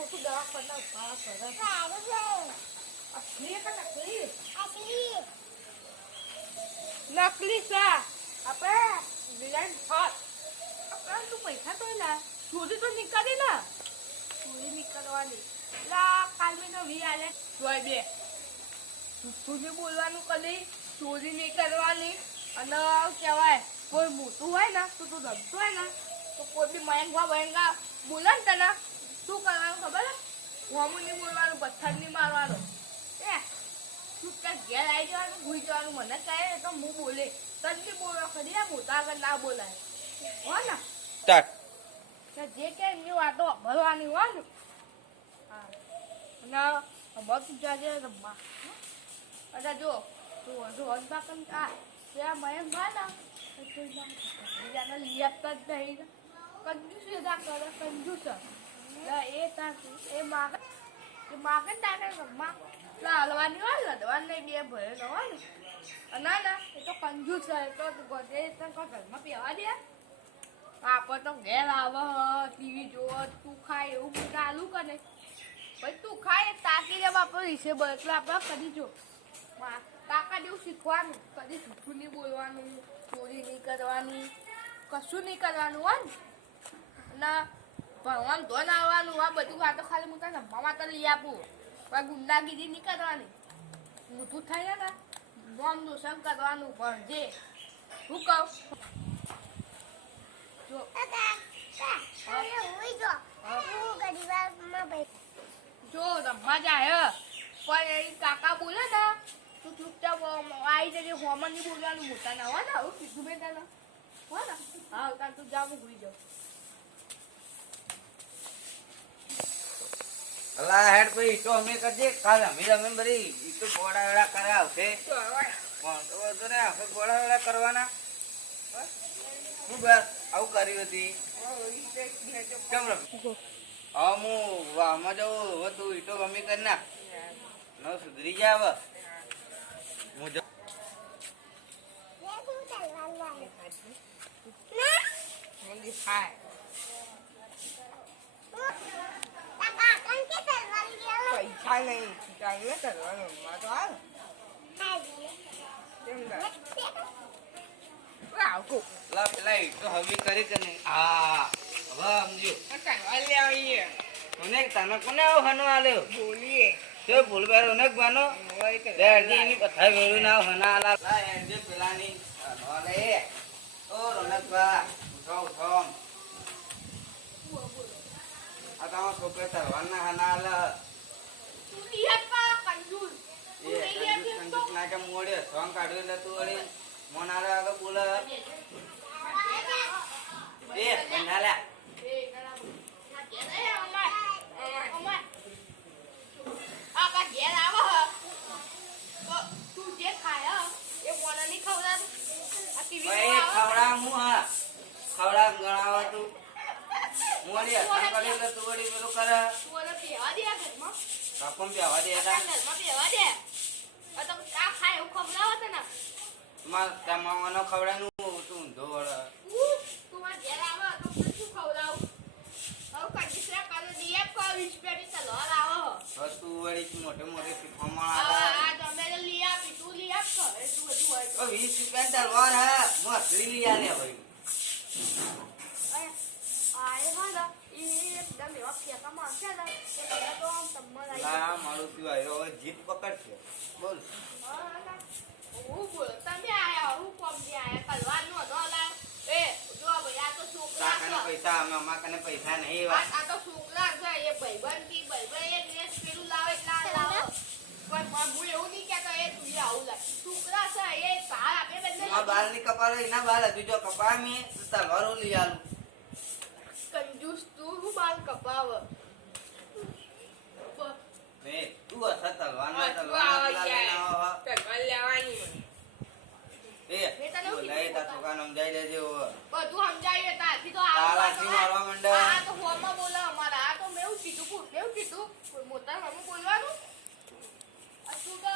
ખોટું દવાખાના ઉભા કરે. અસલી કે નકલી? નકલી સા આપણે વિલાન ફાટ આપણે તું પૈસા તો ના ચોરી તો નીકળી ને ચોરી નીકળવાની લા કાલ મેં તો વી આલે જોઈ બે તું બોલવાનું કદી ચોરી નહીં કરવાની અને કહેવાય કોઈ મોટું હોય ને તો તું રમતો હોય ને તો કોઈ બી મયંગા બોલે ને તને શું કરવાનું ખબર હે હોમું નહીં બોલવાનું પથ્થર નહીં મારવાનું એ તું ક્યાંક ઘેર આવી જવાનું ભૂઈ જવાનું મને કહે તો હું બોલે તને બોલવા ખરી મોટા આગળ ના બોલાય હો ને જે કે એમની વાતો ભરવાની હોય ને હા અને બસ જાજે રમવા અચ્છા જો તું હજુ હજબા કમ આ ત્યાં મયંક હોય ને તો બીજાને લઈ આપતા જ નહીં કંજૂસ એદા કરે કંજૂસ એ તાર એ માગે તારે રમવા હલવાની હોય લડવાની બે ભરે ન હોય ને ના ના એ તો કંજૂસ છે તો ગોદરે ઘરમાં પહેવા દે આપણે તો ઘેર આવે ટીવી જોવો તું ખાય એવું બધું ચાલુ કરે ભાઈ તું ખાય તાકી દે બાપો રીસે બ એટલે આપણે કરી જો કાકા જેવું શીખવાનું કદી જૂઠું નહીં બોલવાનું ચોરી નહીં કરવાની કશું નહીં કરવાનું હોય ને ભગવાન ધોન આવવાનું આ બધું વાતો ખાલી હું તને રમવા માટે લઈ આપું પણ ગુંડાગીરી નહીં કરવાની મોટું થાય ને નોમ નુકસાન કરવાનું ભણજે હું કહું જો રમવા જાય પણ એ કાકા બોલે ને તું ચૂપચાપ આવી જજે હોમન નહીં બોલવાનું મોટા ના હોય ને આવું કીધું મેં તને હો ને હા તાર તું જા હું ભૂલી જાઉં અલા હેડ ભાઈ તો અમે કરજે કાલ અમે બધી ઈ તો ગોડા વેડા કરે આવશે કોણ તો વધુ ને આપણે ગોડા વેડા કરવાના શું બસ આવું કર્યું હતી કેમ રમ હા હું વાહમાં જવું હતું ઈ તો મમ્મી કરી નાખ ન સુધરી જાય હવે હું પૈસા નહીં ચાલે કરવાનું તો હાલ લા પેલા ઈ તો હવે કરી કે નહીં હા હવે સમજ્યો કોને તને કોને આવો હનો આલ્યો બોલીએ તે બોલબાર ઓનક બાનો બેડી ની પથાઈ વેરું ના હના આલા લા એજે પેલાની નોલે ઓ રોનકબા ઉઠો આ તાવ સોપે તરવાના હના આલા તું લિયત પા કંજૂસ એ કંજૂસ ના કે મોડે સોંગ કાઢ્યો એટલે તું અડી મોનારા આગળ બોલે એ નાલા ખવડા હું હા ખવડા ગણાવા તું મોડી અસર કરી એટલે તું વળી પેલું કરે કાપમ બેવા દે તમાવાનો ખવડાનું તું ઊંધો વળે તું વળી મોટે મોટે શીખવામાં 20 રૂપિયા તલવાર હા હું અસલી લઈ આલ્યા ભાઈ ના મારું સિવાય હવે જીત પકડશે બોલ પૈસા અમા કને પૈસા નહીં છોકરા છે એ ભાઈબંધ પેલું લાવે એવું નહીં કેતો એ તું આવું લાગે છોકરા છે એ તાર આપે બાલ ની કપાળ એના બાલ હજુ જો કપા મે તલવારો લઈ આલું કંજૂસ તું હું બાલ કપાવ મે તું અસર તલવાર લેવાની એ બોલાય તા છોકરા સમજાઈ દેજે બધું સમજાય તાથી તો તારાથી મારવા માંડે આ તો હોમાં બોલા અમારા આ તો મેં કીધું મોટા હોમાં બોલવાનું તું તો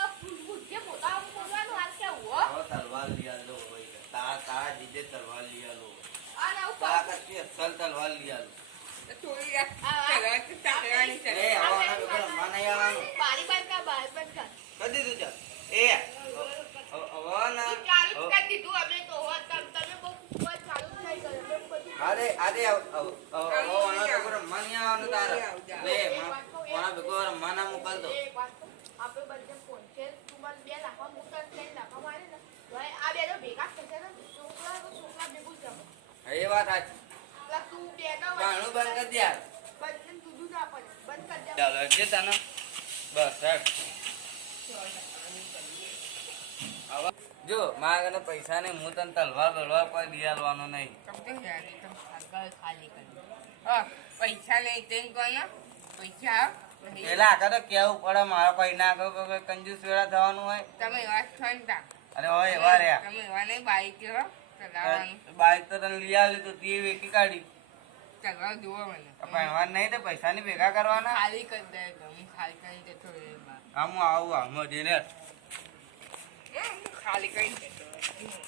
જે મોટા હોમાં બોલવાનું આ કેવું હો તલવાર લઈ આલો ભાઈ તારા જીજે તલવાર લઈ આલો અને તારા કચ્ચી અસલ તલવાર લઈ આલો ચોરી આ ચાકરાની એ આવો આના ભેગો રમવા નહીં આવવાનું. બારી બંધ કર, બારી બંધ કર. કરી દીધું ચાલ. એ હવે ના તું ચાલુ જ કરી દીધું અમે તો તમે બહુ ઉપર ચાલુ જ નહીં કર્યું. અમે બધું આજે આના ભેગો રમવા નહીં આવવાનું તારે. લે આના ભેગો રમવા ના મોકલતો. એક વાત કહું, આપણે બંને ફોન છે તું મને 2 લાખમાં મોકલ, 3 લાખમાં મારે ને તો આ બે તો ભેગા થશે ને છોકરા તો છોકરા ભેગું જ રમે. એ વાત સાચી. એટલે તું બે ના બાણું બંધ કરી દે યાર. બંને દૂધું ના પડે બંધ કરી દે. ચાલો એટલે તને બસ સાહેબ. હવે જો મારા કને પૈસા નહીં, હું તને તલવાર બલવાર કોઈ દિયાલવાનો નહીં. ખાલી કરી પૈસા નહીં તેમ કોને પૈસા પેલા આખા તો કેવું પડે મારો કોઈ ના કહો કે કંજૂસ વેળા થવાનું હોય. તમે વાત છો ને તા અરે હોય એવા રહ્યા. તમે એવા નહીં બાઈક ચલાવવાનું બાઈક તો તને લઈ આવી તો તે વેચી કાઢી. ચલાવ જુઓ મને ભણવાનું નહીં તો પૈસા ની ભેગા કરવાના. ખાલી કરી દે હું ખાલી કરીને જતો રહ્યો બહાર. આમ હું આવું આમ જઈને હું ખાલી કરીને જતો રહ્યો.